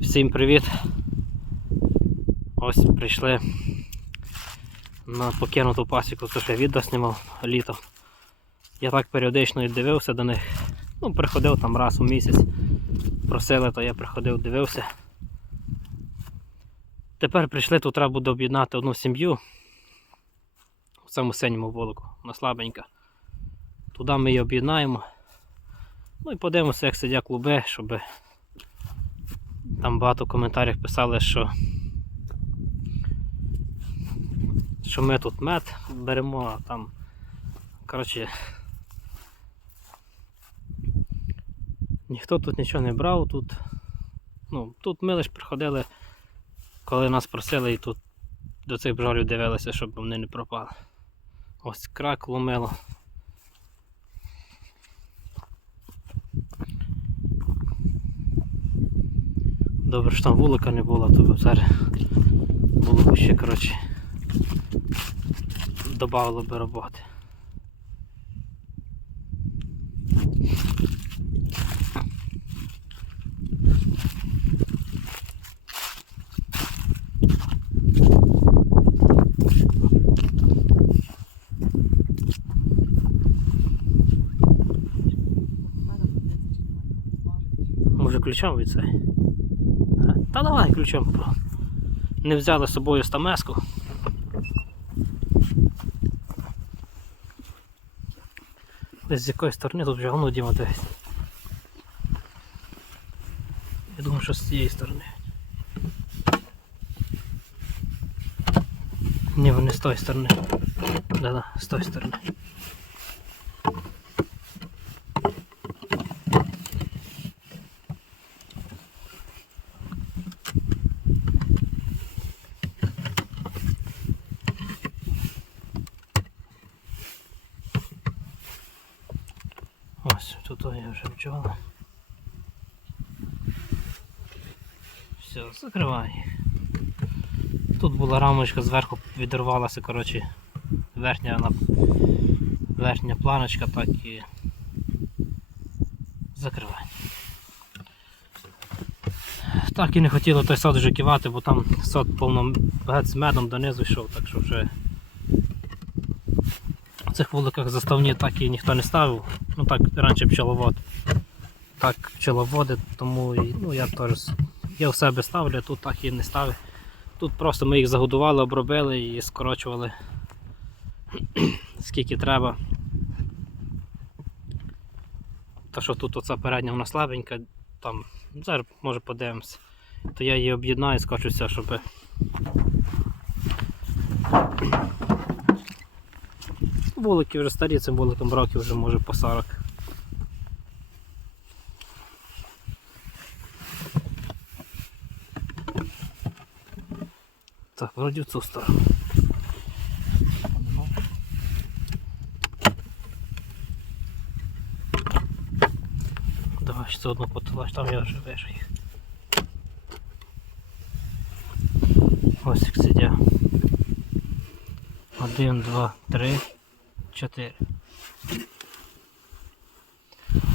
Всім привіт! Ось прийшли на покинуту пасіку, то я відео знімав літо. Я так періодично і дивився до них. Ну, приходив там раз у місяць. Просили, то я приходив, дивився. Тепер прийшли, тут треба буде об'єднати одну сім'ю в цьому синьому волоку, на слабенька. Туди ми її об'єднаємо. Ну і подивимося, як сидять клуби, щоб там багато коментарів писали, що що ми тут мед беремо, а там, коротше, ніхто тут нічого не брав, тут, ну, тут ми лише приходили, коли нас просили і тут до цих бджолів дивилися, щоб вони не пропали. Ось крак ломило. Добре, що там вулика не було, то зараз було б ще, коротше, додавало би роботи. Може ключом від цей? Та давай ключом. Не взяли з собою стамеску. Десь з якої сторони тут вже воно Діма дивись. Я думаю, що з цієї сторони. Ні, вони з тої сторони. Да-да, з тої сторони. Ось, тут я вже бджола. Все, закривай. Тут була рамочка зверху відірвалася, коротше, верхня верхня планочка, так і закривай. Так і не хотіло той сад вже кивати, бо там сад повно з медом донизу йшов, так що вже в цих вуликах заставні так і ніхто не ставив. Ну так раніше пчеловод. Так пчеловоди, тому ну, я теж я в себе ставлю, тут так і не ставлю. Тут просто ми їх загодували, обробили і скорочували скільки треба. Та що тут оця передня вона слабенька, там, зараз може подивимося. То я її об'єднаю, скочуся, щоб Вулики вже старі, цим вуликом років вже може по 40. Так, вроді в цю сторону. Давай ще одну потулач, там я вже вижу їх. Ось як сидять. Один, два, три, чотири.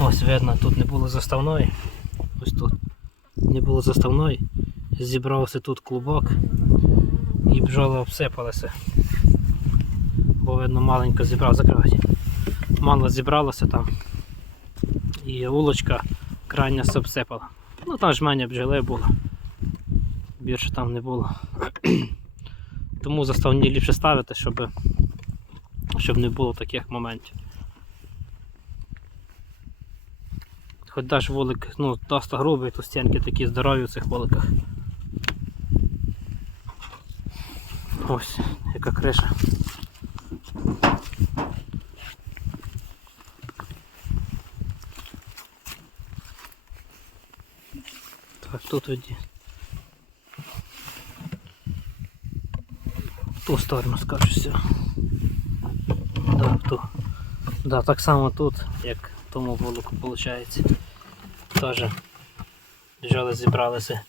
Ось видно, тут не було заставної. Ось тут не було заставної. Зібрався тут клубок і бджоли обсипалися. Бо видно маленько зібрав, закривати. Мало зібралося там. І улочка крайня все обсипала. Ну там ж мене бджоли було. Більше там не було. Тому заставні ліпше ставити, щоб, щоб не було таких моментів. Хоч наш вулик ну, досить грубий, то стінки такі здорові у цих вуликах. Ось, яка криша. Так, тут тоді. Ту сторону скажу все. Да, ту. Да, так само тут, як тому вулику виходить. Теж бджоли зібралися.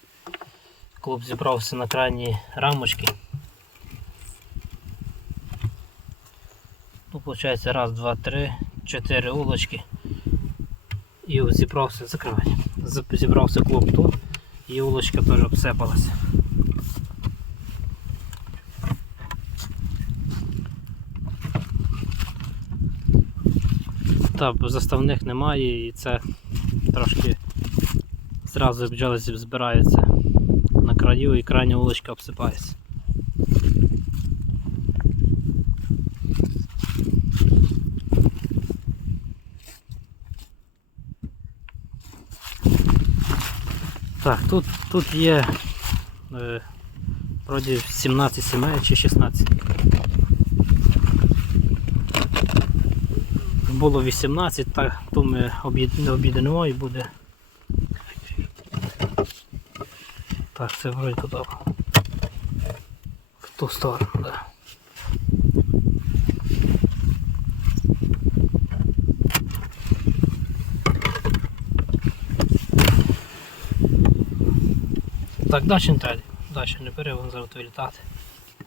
Клуб зібрався на крайній рамочці. Виходить, раз, два, три, чотири улочки. І от зібрався, закривай. Зібрався клуб тут. І улочка теж обсипалася. Так, заставних немає і це трошки зразу бджоли збираються на краю і крайня вуличка обсипається. Так, тут, тут є е, вроді 17 сімей чи 16. Було 18, так, то ми об'єд- об'єднемо і буде. Так, це вроді туди. В ту сторону, так. Да. Так, далі треба. Далі не бери, вон зараз вилітати.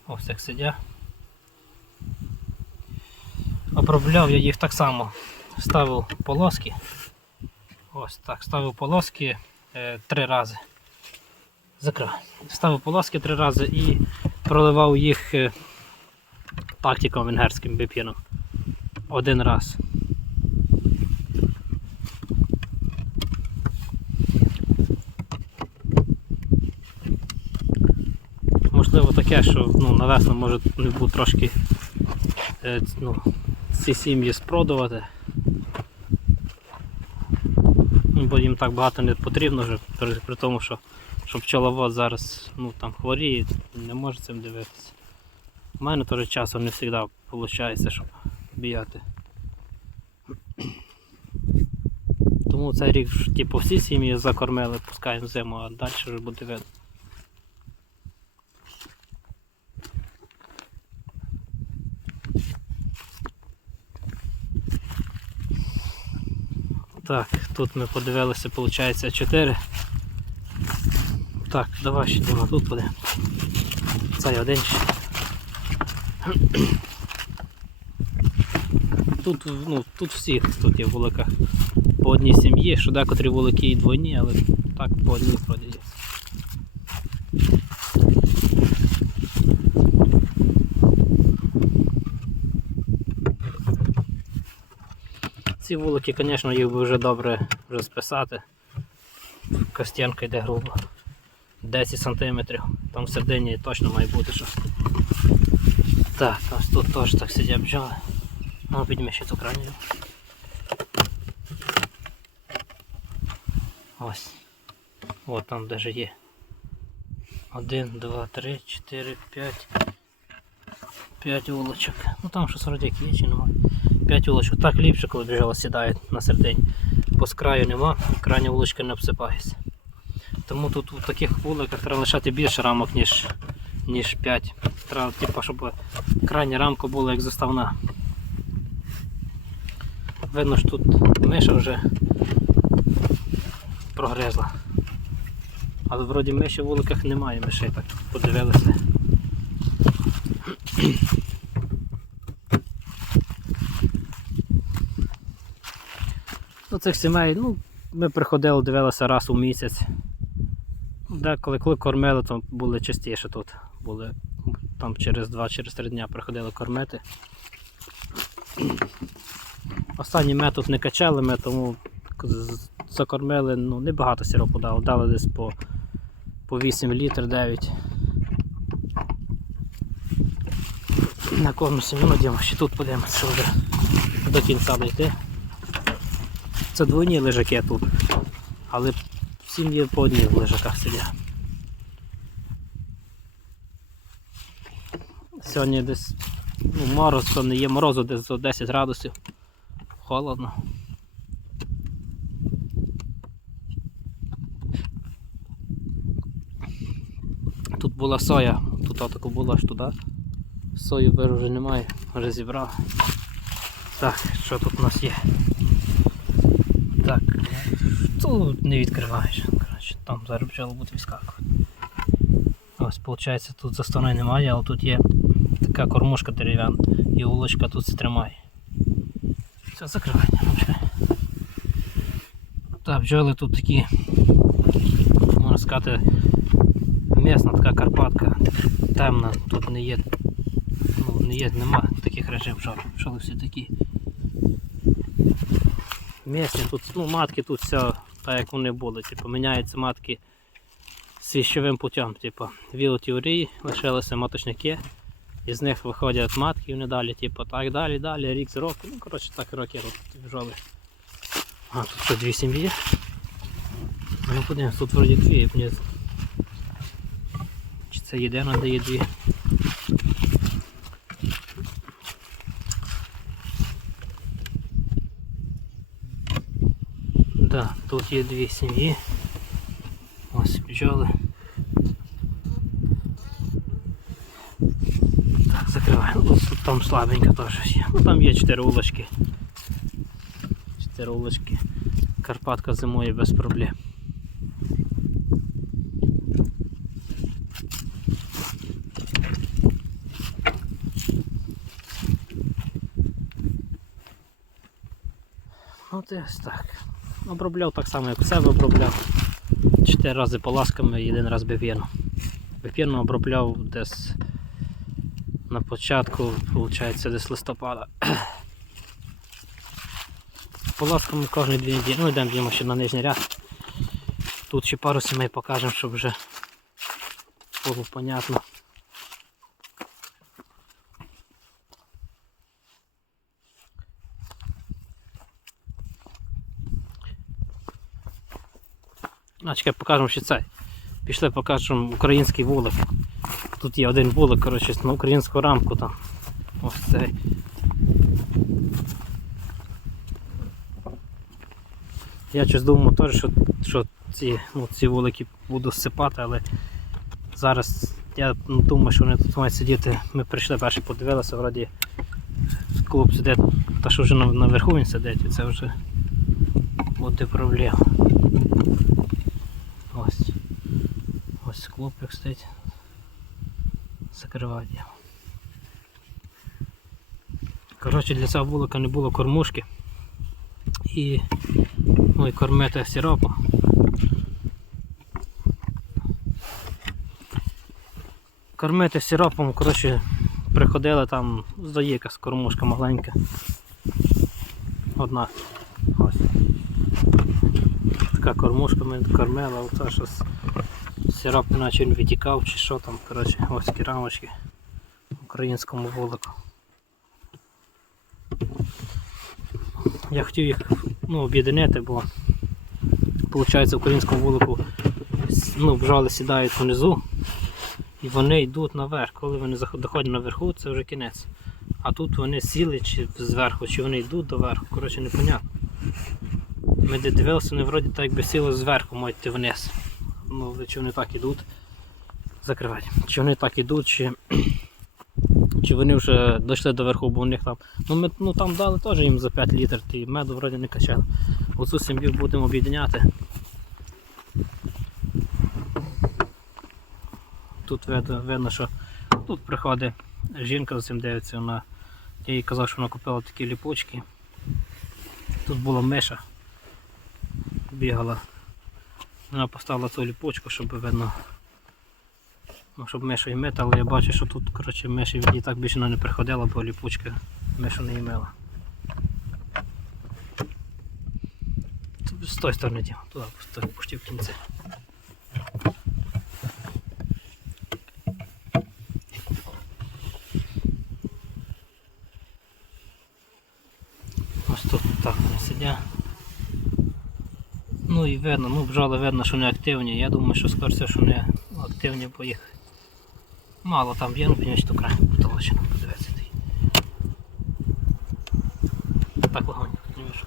Ось як сидять. Обробляв я їх так само. Ставив полоски. Ось так, ставив полоски е, три рази. Закрив. Ставив полоски три рази і проливав їх е, тактиком венгерським бип'єном. Один раз. Можливо таке, що ну, на весну може не трошки е, ну, ці сім'ї спродувати. Ну, бо їм так багато не потрібно вже, при тому, що, що пчеловод зараз ну, там хворіє, не може цим дивитися. У мене теж часом не завжди виходить, щоб біяти. Тому цей рік типу, всі сім'ї закормили, пускаємо зиму, а далі вже буде видно. Так, тут ми подивилися, виходить 4. Так, давай ще два тут буде. Цей один ще. Тут, ну, тут всі тут є вулика. по одній сім'ї, що декотрі вулики і двойні, але так по одній вроді є. Ці вулики, звісно, їх би вже добре вже списати. Костянка йде грубо. 10 см. Там в точно має бути щось. Так, ось тут теж так сидять бджоли. Ну, підніми ще цю крайню. Ось. От там же є. Один, два, три, чотири, п'ять. П'ять вулочок. Ну там щось вроді є чи немає. 5 вулочок. Так ліпше, коли бджола сідає на середині. Бо з краю нема, крайня вулочка не обсипається. Тому тут у таких вуликах треба лишати більше рамок, ніж, ніж 5. Треба, типу, щоб крайня рамка була як заставна. Видно, що тут миша вже прогризла. Але вроді миші в вуликах немає мишей, так подивилися. Ну, цих сімей, ну, ми приходили, дивилися раз у місяць. Деколи коли кормили, то були частіше тут. Були там через 2-3 дня приходили кормити. Останній метод не качали ми, тому закормили, ну, небагато сиропу дали, дали десь по, по 8 літр 9. На корму сім'ю надіємо, ще тут подивимося, що вже до кінця дійти. Це двойні лежаки тут. Але сім'ї по одній лежаках сидять. Сьогодні десь ну, мороз, то не є морозу десь за 10 градусів. Холодно. Тут була соя, тут отако була аж туди. Сою беру вже немає, вже зібрав. Так, що тут у нас є? Тут не відкриваєш. Коротше, там зараз бджоли будуть відскакувати. Ось, виходить, тут заставної немає, але тут є така кормушка дерев'яна і вулочка тут це тримає. Все, закривання. Так, бджоли тут такі, можна сказати, місна така Карпатка, темна, тут не є, ну, не є, нема таких режим пчол. Пчоли всі такі. Місні тут, ну, матки тут все так, як вони були. Типу, міняються матки свіщовим путем. Типу, віотеорії, лишилися маточники, із них виходять матки і вони далі, типу, так далі, далі, рік з року. Ну, коротше, так роки бджоли. А, тут що дві сім'ї. Ну, подивимось, тут вроді дві. Мені... Чи це єдина, де є дві? Да, тут є дві сім'ї. Ось бджоли. Так, закриваємо. Ось там слабенько теж є. Ну там є чотири улочки. Чотири улочки. Карпатка зимує без проблем. Ну ось так. Обробляв так само, як себе обробляв. Чотири рази поласками і один раз бив'єну. Бив'єну обробляв десь на початку, виходить, десь листопада. Поласками кожні дві неділі. Ну йдемо йдемо ще на нижній ряд. Тут ще пару сімей покажемо, щоб вже було понятно. А, чекай, покажемо ще цей. Пішли покажемо український вулик. Тут є один вулик, коротше, на українську рамку там. Ось цей. Я щось думав теж, що, що ці, ну, ці вулики буду всипати, але зараз я ну, думаю, що вони тут мають сидіти. Ми прийшли перші подивилися, вроді клуб сидить, та що вже на- наверху він сидить, і це вже буде проблема. Ось. Клуб, стоїть. Закривати його. Коротше, для цього вулика не було кормушки. І, ну, і кормити сиропом. Кормити сиропом, коротше, приходили там здає якась кормушка маленька. Одна. Ось. Така кормушка ми кормила, оце щось сироп наче він витікав чи що там, коротше, ось ті рамочки в українському вулику. Я хотів їх ну, об'єднати, бо виходить в українському вулику ну, бджоли сідають внизу і вони йдуть наверх. Коли вони доходять наверху, це вже кінець. А тут вони сіли чи зверху, чи вони йдуть доверху, коротше непонятно. Ми де дивилися, вони вроді так якби сіли зверху, мають вниз. Ну, але чи вони так ідуть, закривати. Чи вони так ідуть, чи, чи вони вже дійшли до верху, бо у них там. Ну, ми ну, там дали теж їм за 5 літрів, і меду вроді не качали. Оцю сім'ю будемо об'єдняти. Тут видно, видно, що тут приходить жінка за цим дивиться, вона. Я їй казав, що вона купила такі ліпучки. Тут була миша. Бігала. Вона поставила цю ліпучку, щоб видно. Ну, щоб мишу і мити, але я бачу, що тут коротше, миші від так більше не приходила, бо ліпучка мишу не їмила. З тої сторони діла, туди пусти в кінці. Ось тут так вони сидять. Ну і видно, ну бджоли видно, що не активні. Я думаю, що скоріше, що не активні, бо їх мало там є, ну північно край потолочено, подивитися. Так вогонь піднімеш.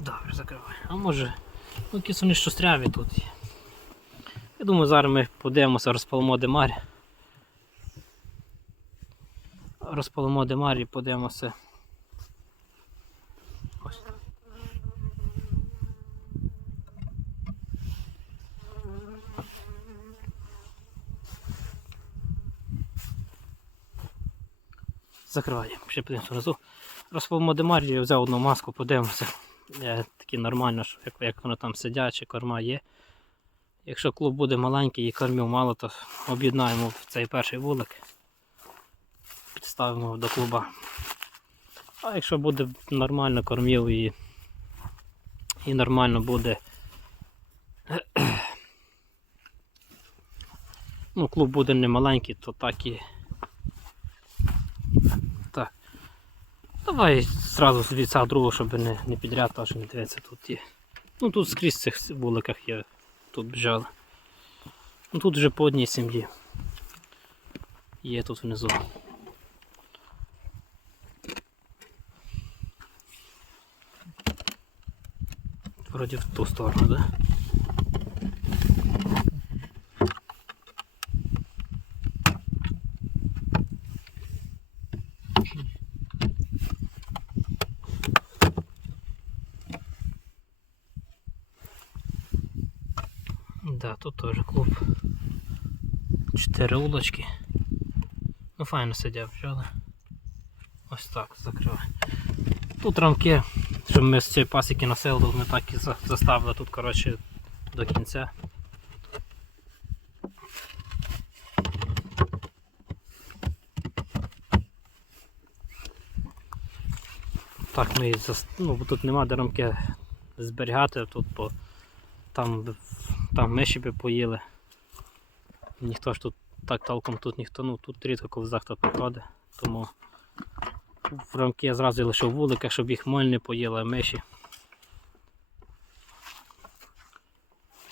Добре, закривай. А може, ну якісь вони шустряві тут є. Я думаю, зараз ми подивимося, розпалимо демарі. Розпалимо демарі, подивимося. Закриваємо, ще подивимося внизу. Розпалимо демарі, я взяв одну маску, подивимося. Е, такі нормально, що як, як вони там сидять, чи корма є. Якщо клуб буде маленький і кормів мало, то об'єднаємо в цей перший вулик. Підставимо до клуба. А якщо буде нормально кормів і, і нормально буде. Ну, клуб буде не маленький, то так і. Так. Давай зразу з віця другого, щоб не, не підряд, аж не дивиться тут є. Ну тут скрізь в цих вуликах є. Тут бджоли. Ну тут вже по одній сім'ї. Є тут внизу. Вроді в ту сторону, да? Да, тут тоже клуб. Чотири улочки. Ну файно сидять пчоли. Ось так закривай. Тут рамки, щоб ми з цієї пасіки носили, ми так і заставили тут коротше до кінця. Так, ми ну, тут нема де рамки зберігати, тут по там, там миші би поїли. Ніхто ж тут так толком тут ніхто, ну тут рідко коли захто приходить, тому в рамки я зразу лишив вулика, щоб їх моль не поїли, а миші.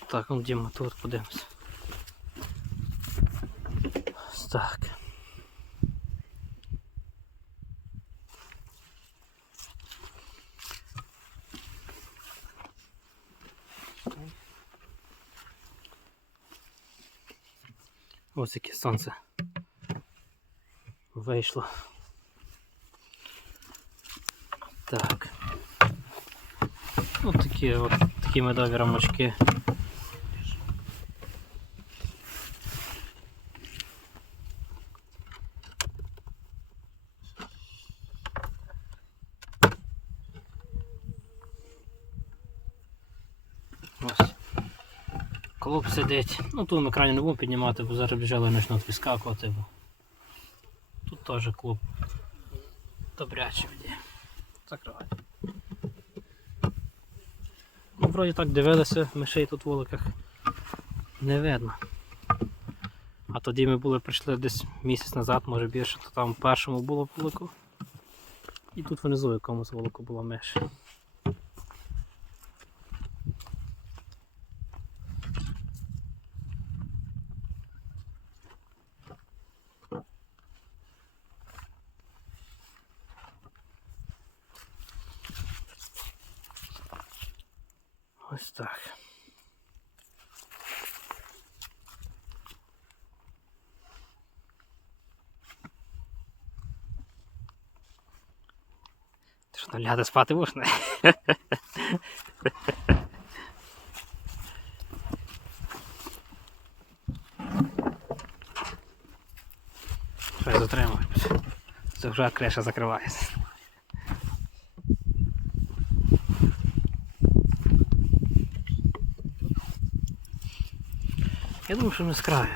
Так, ну Діма, тут подивимось. Так. Ось яке сонце вийшло. Так. Ось такі от такі медові рамочки. Ось. Клуб сидить. Ну тут на екрані не будемо піднімати, бо зараз бджоли почнуть відскакувати. Бо... Тут теж клуб добрячий буде. Закривай. Ну, вроді так дивилися, мишей тут в вуликах не видно. А тоді ми були прийшли десь місяць назад, може більше, то там в першому було вулику. І тут внизу якомусь вулику була миш. Ось так. Ти що лягати спати будеш? не? Що я затримав? Це вже криша закривається. Я думаю, що не з краю.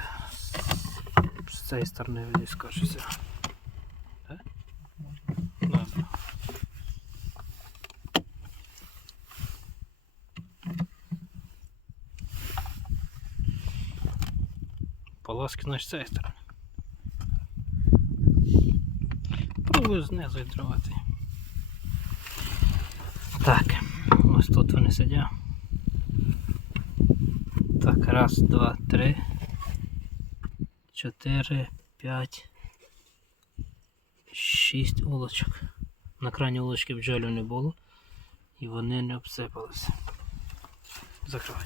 З цієї сторони відскочиться. Значить з цієї сторони. Пробую знизу відривати. Так, ось тут вони сидять. Так, раз, два, три, чотири, п'ять, шість улочок. На крайній улочці бджолів не було і вони не обсипалися. Закривай.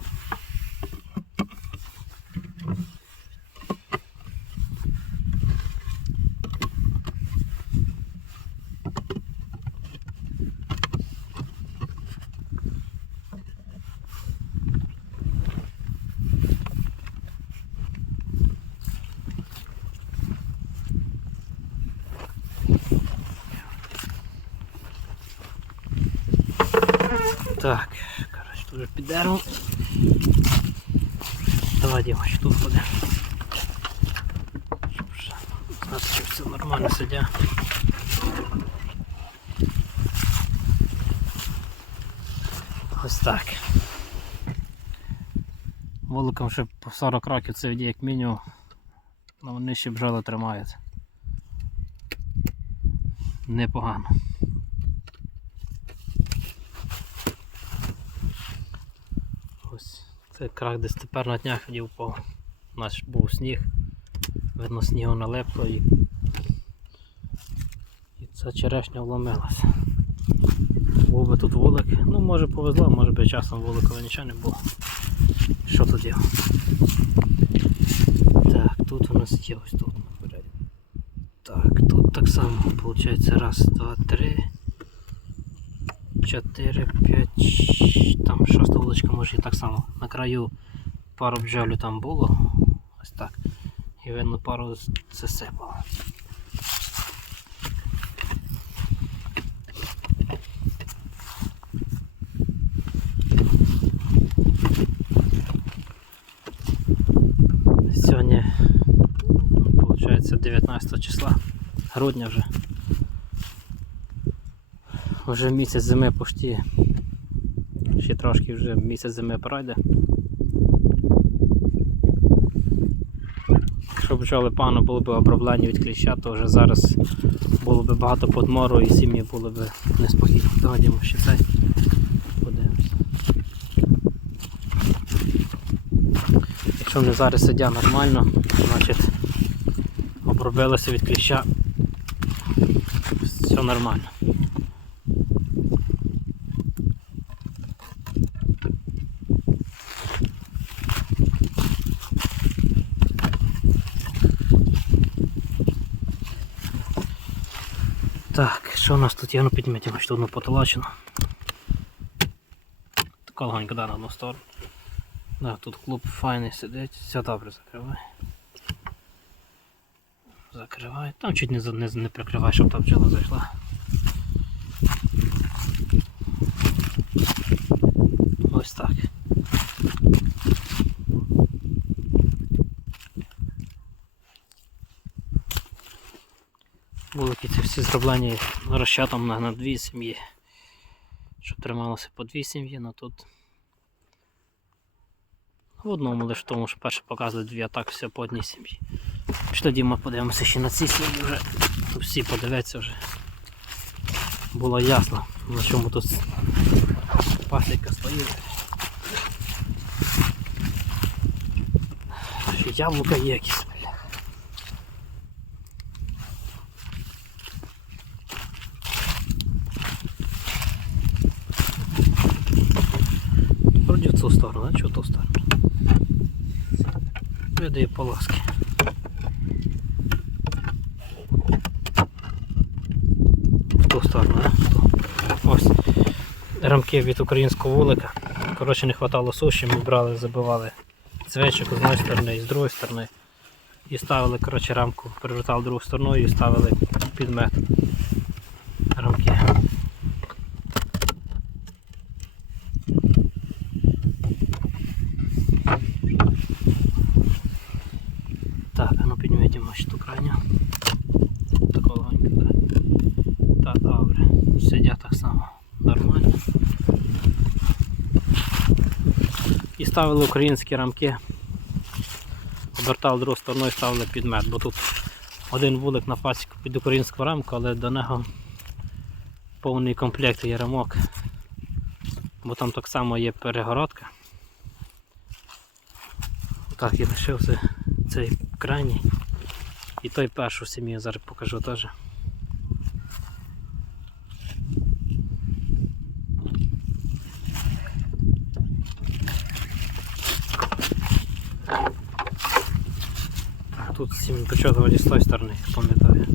По 40 років це як мінімум. Ну вони ще бджоли тримають. Непогано. Ось це крах десь тепер на днях тоді впав. У нас був сніг. Видно снігу налепло і, і ця черешня вломилася. Був би тут вулик. Ну може повезло, може би часом вуликове нічого не було. Що тут є? Так, тут у нас є ось тут. Так, тут так само виходить раз, два, три. 4, 5, там шоста вуличка може і так само. На краю пару бджолю там було. Ось так. І видно пару з- засипало. 19 числа грудня вже. Вже місяць зими почти. Ще трошки вже місяць зими пройде. Якщо бджоли пану були б оброблені від кліща, то вже зараз було б багато подмору і сім'ї були б неспокійні. Давайте ще цей подивимося. Якщо вони зараз сидять нормально, значить обробилися від кліща. Все нормально. Так, що у нас тут є? Ну підмітимо, що одну потолочину. Така легонько да, на одну сторону. Да, тут клуб файний сидить, все добре закривай. Закривай. Там чуть не, не, не прикривай, щоб та бджола зайшла. Ось так. Вулики ці всі зроблені розчатом на, на дві сім'ї. Щоб трималося по дві сім'ї, ну тут в одному лише тому, що перше показували дві, а так все по одній сім'ї. Пішли Діма, подивимося ще на ці сім'ї вже. Всі подивляться вже. Було ясно, на чому тут пасіка стоїть. Яблука є якісь. Вроді в цю сторону, а чого в ту сторону? Видає полоски. В ту сторону, а? В ту. Ось. Рамки від українського вулика. Коротше, не вистачало суші, ми брали, забивали цвечик з одної сторони і з другої сторони. І ставили коротше, рамку, перевертали другу сторону і ставили підмет рамки. Так, ну підмітимо ще ту крайню. Тако легонько, так. Так, добре. Сидять так само. Нормально. І ставили українські рамки. Обертали другу сторону і ставили підмет, бо тут один вулик на пасіку під українську рамку, але до нього повний комплект є рамок. Бо там так само є перегородка. Так, і лишився цей крайній. І той першу сім'ю зараз покажу теж. Тут сім початували з тої сторони, пам'ятаю.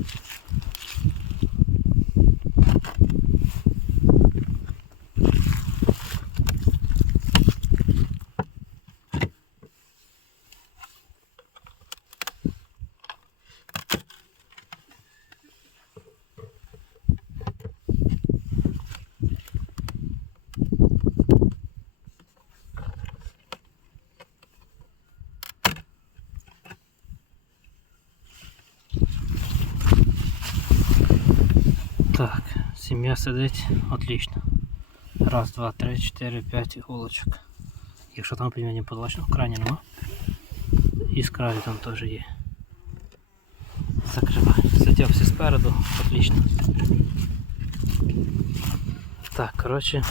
Сім'я сидить, отлично. Раз, два, три, чотири, п'ять іголочок. Якщо там пельмені подвачно, в крані нема. І з краю там теж є. Закривай. Сидя всі спереду, отлично. Так, коротше.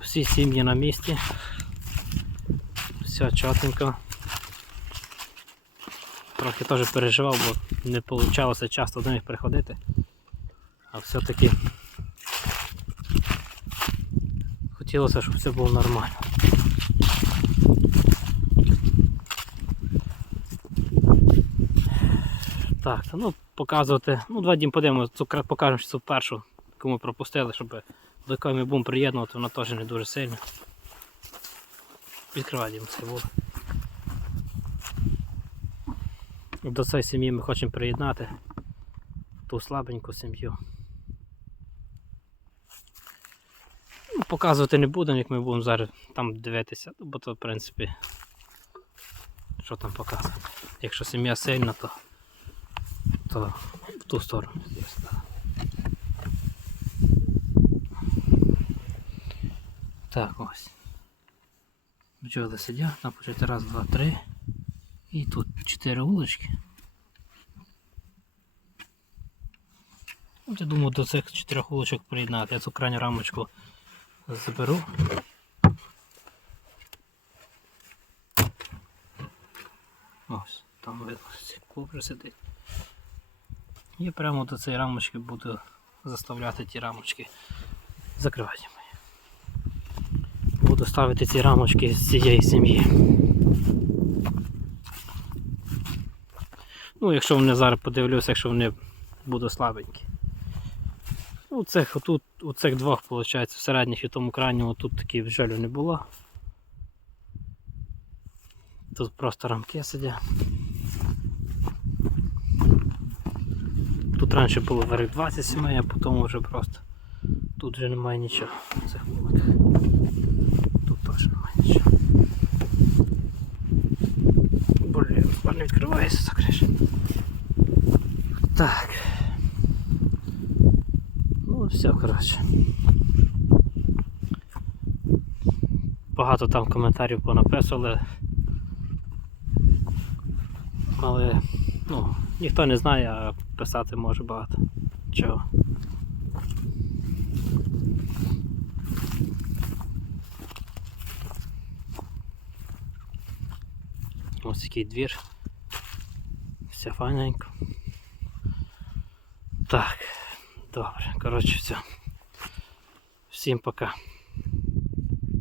Всі сім'ї на місці. Все чотенько. Трохи теж переживав, бо не вийшло часто до них приходити. А все-таки хотілося, щоб все було нормально. Так, та ну показувати. Ну, два дім подивимося, покажемо цю першу, яку ми пропустили, щоб до якої ми будемо приєднувати, вона теж не дуже сильно. Відкривай дім це було. До цієї сім'ї ми хочемо приєднати ту слабеньку сім'ю. Ну, показувати не будемо, як ми будемо зараз там дивитися, ну, бо то в принципі. Що там показувати? Якщо сім'я сильна, то, то в ту сторону. Так, ось. Бджоли сидять, там почати раз, два, три. І тут чотири вулички. От я думаю, до цих чотирьох вуличок приєднати. Я цю крайню рамочку заберу. Ось, там видно, цей клуб сидить. І прямо до цієї рамочки буду заставляти ті рамочки. Закривати. Буду ставити ці рамочки з цієї сім'ї. Ну, якщо вони зараз подивлюся, якщо вони будуть слабенькі. Ну, у цих, отут, у цих двох, виходить, в середніх і тому крайньому тут таких жалю не було. Тут просто рамки сидять. Тут раніше було верх 20 сімей, а потім вже просто тут вже немає нічого в цих вуликах. Тут теж немає нічого. Блін, не відкривається закриш. Так. Коротше. Багато там коментарів понаписували. Але ну, ніхто не знає, а писати може багато. Чого. Ось такий двір. Все файненько. Так, добре, коротше, все. Всім пока.